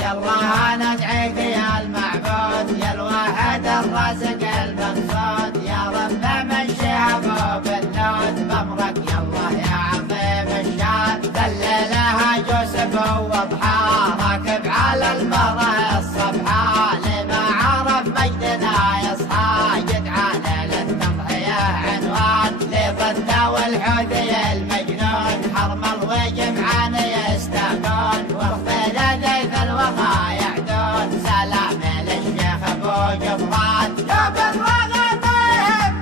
يلا ندعيك يا المعبود، يا الواحد الرازق المقصود، يا رب مشيها ابو بالنود بامرك يلا يا عظيم الشان. ذللها يوسف وضحى راكب على المرأة الصبحة، لما عرف مجدنا يصحى يدعانا للتضحية عنوان. لضده والحوثي المجنون حرمل وجمعان يستاقون، واخفل ضيف الوفا يعدون سلام للشيخ ابو جبران. يا بالرغم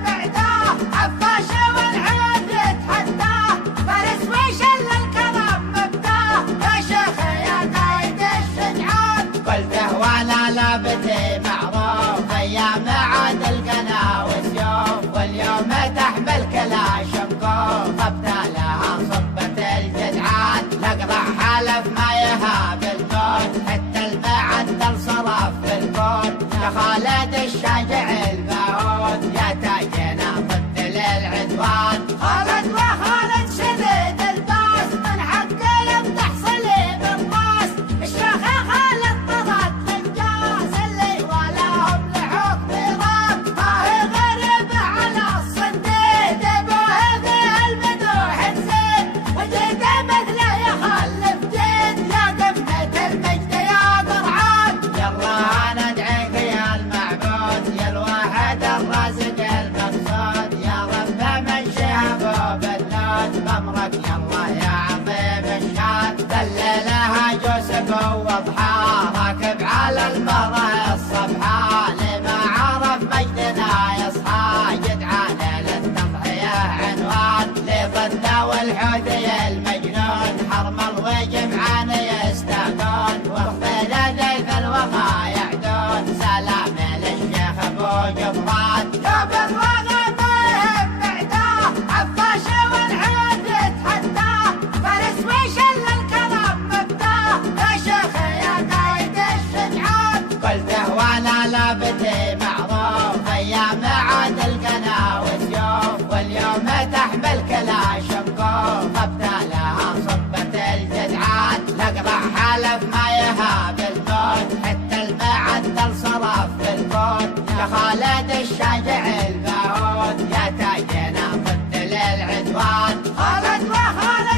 بعده عفاش والحوث يتحداه، فارس وشل الكرم مبداه يا شيخ يا قايد الشجعان. قلته وانا لابتي معروف ايام عاد القنا وسيوف، واليوم تحمل كلاش مكوف ابتالها صبة الجدعان. نقرع حلف ما يهاب الموت حتى المعدل صرف في الكون، يا خالد الشاجع الباهون يا تاجنا ضد للعدوان. خالد وخالد شديد الباس من حقه يمدح صليب الراس، الشيخ خالد طرد الانجاز اللي ولاهم لحكم راس. ما هي غريبه على الصنديد ابوه ذي المدوح الزين، وجيده مثله يخلف جيد يا قمه المجد يا قرعان. يلا ندعيك يا المعبود، يا الواحد الرازق المقصود، يا رب مشيها ابو بالنود بامرك يلا يا عظيم الشان. ذللها يوسف وضحى راكب على المرأة الصبحة، لما عرف مجدنا يصحى يدعانا للتضحية عنوان. لضده والحوثي المجنون حرمل وجمعان يستاقون، واخفل ضيف الوفا يعدون سلام للشيخ ابو جبران. يا بالرغم بعده عفاش والحوث يتحداه، فارس وشل الكرم مبداه يا شيخ يا قايد الشجعان. قلته وانا لابتي معروف ايام عاد القنا وسيوف، واليوم تحمل كلاش مكوف ابتالها صبة الجدعان. نقرع حلف ما يهاب الموت حتى المعدل صرف في الكون، يا خالد الشاجع الباهون يا تاجنا ضد للعدوان. خالد وخالد